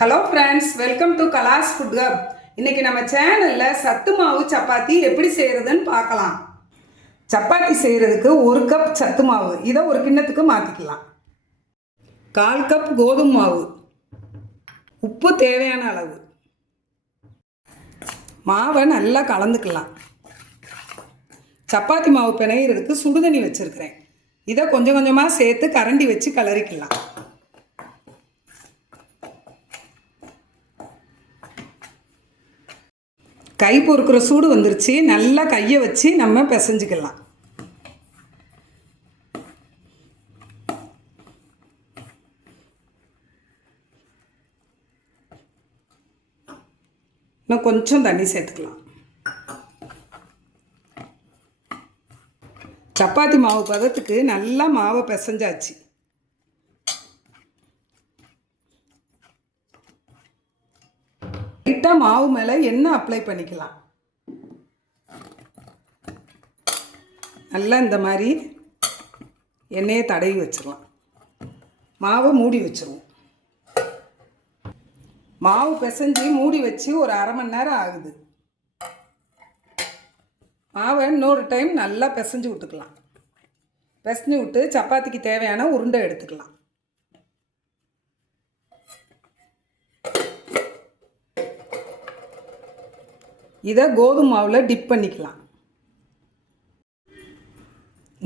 Hello friends welcome to Kalas food hub இன்னைக்கு நம்ம சேனலில் சத்து மாவு சப்பாத்தி எப்படி செய்கிறதுன்னு பார்க்கலாம். சப்பாத்தி செய்கிறதுக்கு ஒரு கப் சத்து மாவு. இதை ஒரு கிண்ணத்துக்கு மாற்றிக்கலாம் கால் கப் கோதுமை மாவு. உப்பு தேவையான அளவு. மாவை நல்லா கலந்துக்கலாம். சப்பாத்தி மாவு பிணையிறதுக்கு சுடுதண்ணி வச்சுருக்கிறேன். இதை கொஞ்சம் கொஞ்சமாக சேர்த்து கரண்டி வச்சு கிளறிக்கலாம் கை பொறுக்கிற சூடு வந்துருச்சு. நல்லா கையை வச்சு நம்ம பிசைஞ்சிக்கலாம். இன்னும் கொஞ்சம் தண்ணி சேர்த்துக்கலாம். சப்பாத்தி மாவு பதத்துக்கு நல்லா மாவை பிசைஞ்சாச்சு. லைட்டாக மாவு மேலே எண்ணெய் அப்ளை பண்ணிக்கலாம்? நல்லா இந்த மாதிரி எண்ணெயை தடவி வச்சிடலாம். மாவை மூடி வச்சிருவோம். மாவு பிசைஞ்சு மூடி வச்சு ஒரு அரை மணி நேரம் ஆகுது. மாவை இன்னொரு டைம் நல்லா பிசைஞ்சு விட்டுக்கலாம். பிசைஞ்சு விட்டு சப்பாத்திக்கு தேவையான உருண்டை எடுத்துக்கலாம். இதை கோதுமை மாவில் டிப் பண்ணிக்கலாம்.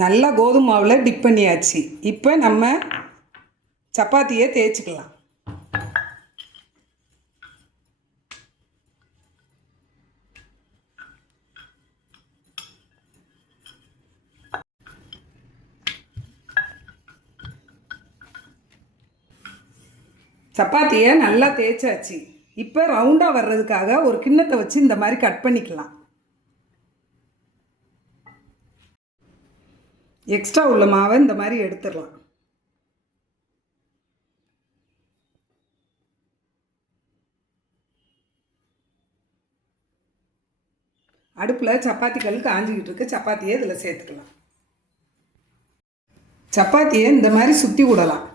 நல்லா கோதுமை மாவில் டிப் பண்ணியாச்சு. இப்போ நம்ம சப்பாத்தியை தேய்ச்சிக்கலாம். சப்பாத்தியை நல்லா தேய்ச்சாச்சு. இப்போ ரவுண்டாக வர்றதுக்காக ஒரு கிண்ணத்தை வச்சு இந்த மாதிரி கட் பண்ணிக்கலாம். எக்ஸ்ட்ரா உள்ள மாவை இந்த மாதிரி எடுத்துடலாம். அடுப்பில் சப்பாத்தி கல் காஞ்சிக்கிட்டு இருக்கு. சப்பாத்தியை இதில் சேர்த்துக்கலாம். சப்பாத்தியை இந்த மாதிரி சுற்றி விடலாம்.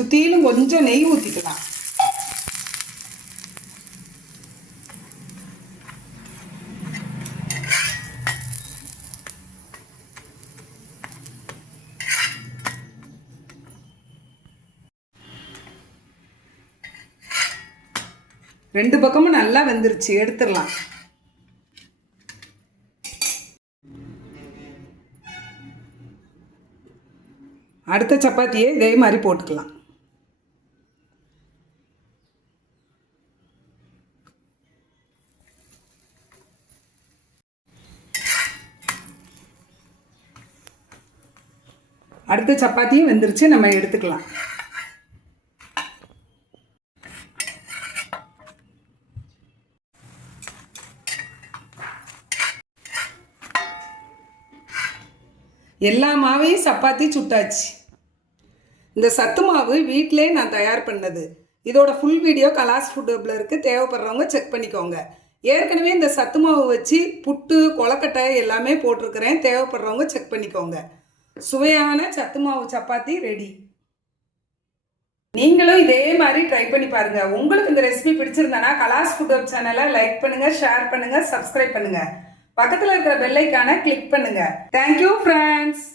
சுற்றிலும் கொஞ்சம் நெய் ஊற்றிக்கலாம் ரெண்டு பக்கமும் நல்லா வெந்துருச்சு எடுத்துடலாம். அடுத்த சப்பாத்தியை இதே மாதிரி போட்டுக்கலாம். அடுத்த சப்பாத்தியும் வெந்துருச்சு நம்ம எடுத்துக்கலாம். எல்லா மாவையும் சப்பாத்தி சுட்டாச்சு. இந்த சத்து மாவு வீட்டிலே நான் தயார் பண்ணது. இதோட ஃபுல் வீடியோ கலாஸ் ஃபுட் ஹப்பில் இருக்குது தேவைப்படுறவங்க செக் பண்ணிக்கோங்க. ஏற்கனவே இந்த சத்து மாவு வச்சு புட்டு கொலக்கட்டை எல்லாமே போட்டிருக்கிறேன் தேவைப்படுறவங்க செக் பண்ணிக்கோங்க. சுவையான சத்து மாவு சப்பாத்தி ரெடி நீங்களும் இதே மாதிரி ட்ரை பண்ணி பாருங்க. உங்களுக்கு இந்த ரெசிபி பிடிச்சிருந்தனா கலாஸ் ஃபுட் ஹப் சேனலை லைக் பண்ணுங்க ஷேர் பண்ணுங்க சப்ஸ்கிரைப் பண்ணுங்க. பக்கத்தில் இருக்கிற பெல்லைக்கான கிளிக் பண்ணுங்க. Thank you friends